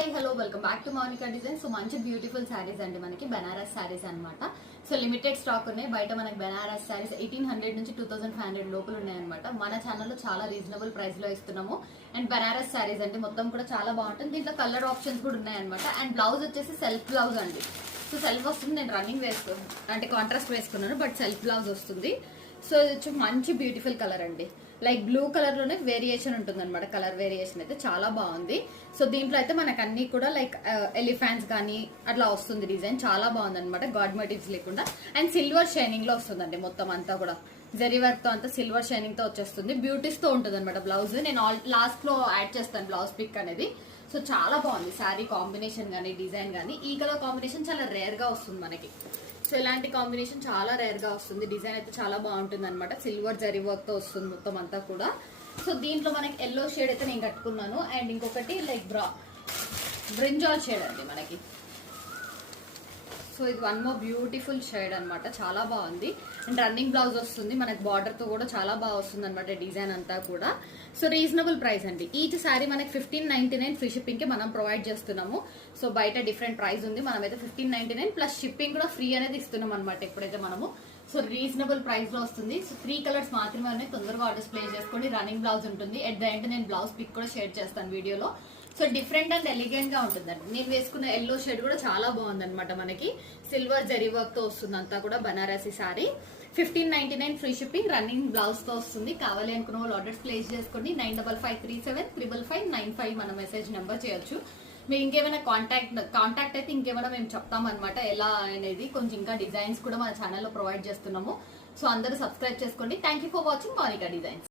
Hi hello welcome back to Monika design. So మంచి beautiful saris అండి, మనకి బనారస్ శారీస్ అనమాట. సో లిమిటెడ్ స్టాక్ ఉన్నాయి బయట. మనకి బనారస్ శారీస్ 1800 నుంచి 2500 లోపల ఉన్నాయన్నమాట. మన ఛానల్లో చాలా రీజనబుల్ ప్రైస్ లో ఇస్తున్నాము. అండ్ బనారస్ శారీస్ అంటే మొత్తం కూడా చాలా బాగుంటుంది. దీంట్లో కలర్ ఆప్షన్స్ కూడా ఉన్నాయన్నమాట. అండ్ బ్లౌజ్ వచ్చేసి సెల్ఫ్ బ్లౌజ్ అండి. సో సెల్ఫ్ వస్తుంది, నేను రన్నింగ్ వేసుకున్నాను అంటే కాంట్రాస్ట్ వేసుకున్నాను, బట్ సెల్ఫ్ బ్లౌజ్ వస్తుంది. సో ఇది వచ్చి మంచి బ్యూటిఫుల్ కలర్ అండి, లైక్ బ్లూ కలర్ లోనే వేరియేషన్ ఉంటుంది అనమాట. కలర్ వేరియేషన్ అయితే చాలా బాగుంది. సో దీంట్లో అయితే మనకు అన్ని కూడా లైక్ ఎలిఫాంట్స్ కానీ అట్లా వస్తుంది డిజైన్, చాలా బాగుంది అనమాట. గాడ్ మోటివ్స్ లేకుండా అండ్ సిల్వర్ షైనింగ్ లో వస్తుందండి. మొత్తం అంతా కూడా జరీ వర్క్ తో అంతా సిల్వర్ షైనింగ్ తో వచ్చేస్తుంది. బ్యూటీస్ తో ఉంటుంది అనమాట బ్లౌజ్. నేను లాస్ట్ లో యాడ్ చేస్తాను బ్లౌజ్ పిక్ అనేది. సో చాలా బాగుంది శారీ కాంబినేషన్ కానీ డిజైన్ కానీ. ఈ కలర్ కాంబినేషన్ చాలా రేర్ గా వస్తుంది మనకి. సో ఇలాంటి కాంబినేషన్ చాలా రేర్ గా వస్తుంది. డిజైన్ అయితే చాలా బాగుంటుంది అనమాట. సిల్వర్ జరీ వర్క్ తో వస్తుంది మొత్తం అంతా కూడా. సో దీంట్లో మనకి ఎల్లో షేడ్ అయితే నేను కట్టుకున్నాను. అండ్ ఇంకొకటి లైక్ బ్రింజాల్ షేడ్ అండి మనకి. సో ఇది వన్ మోర్ బ్యూటిఫుల్ షేడ్ అనమాట, చాలా బాగుంది. అండ్ రన్నింగ్ బ్లౌజ్ వస్తుంది మనకి, బార్డర్ తో కూడా చాలా బాగా వస్తుంది అనమాట డిజైన్ అంతా కూడా. సో రీజనబుల్ ప్రైస్ అండి. ఈచ్ శారీ మనకి 1599 ఫ్రీ షిప్పింగ్ కి మనం ప్రొవైడ్ చేస్తున్నాము. సో బయట డిఫరెంట్ ప్రైస్ ఉంది, మనమైతే 1599 ప్లస్ షిప్పింగ్ కూడా ఫ్రీ అనేది ఇస్తున్నాం అనమాట ఇప్పుడైతే మనము. సో రీజనబుల్ ప్రైస్ లో వస్తుంది. సో 3 కలర్స్ మాత్రమే ఉన్నాయి, తొందరగా ఆర్డర్స్ ప్లేస్ చేసుకోండి. రన్నింగ్ బ్లౌజ్ ఉంటుంది. ఎట్ ద ఎండ్ నేను బ్లౌజ్ పిక్ కూడా షేర్ చేస్తాను వీడియోలో. సో డిఫరెంట్ అండ్ ఎలిగెంట్ గా ఉంటుందండి. నేను వేసుకున్న ఎల్లో షేడ్ కూడా చాలా బాగుంది అనమాట. మనకి సిల్వర్ జరీ వర్క్ తో వస్తుంది అంతా కూడా Banarasi sorry. 1599 free shipping, running blouse తో వస్తుంది. కావాలి అనుకున్న వాళ్ళు ఆర్డర్స్ ప్లేస్ చేసుకోండి. 9553755595 మన మెసేజ్ నెంబర్ చేయొచ్చు. మీరు ఇంకేమైనా కాంటాక్ట్ అయితే ఇంకేమైనా మేము చెప్తామన్నమాట ఎలా అనేది. కొంచెం ఇంకా డిజైన్స్ కూడా మన ఛానల్లో ప్రొవైడ్ చేస్తున్నాము. సో అందరూ సబ్స్క్రైబ్ చేసుకోండి. Thank for watching Monika designs.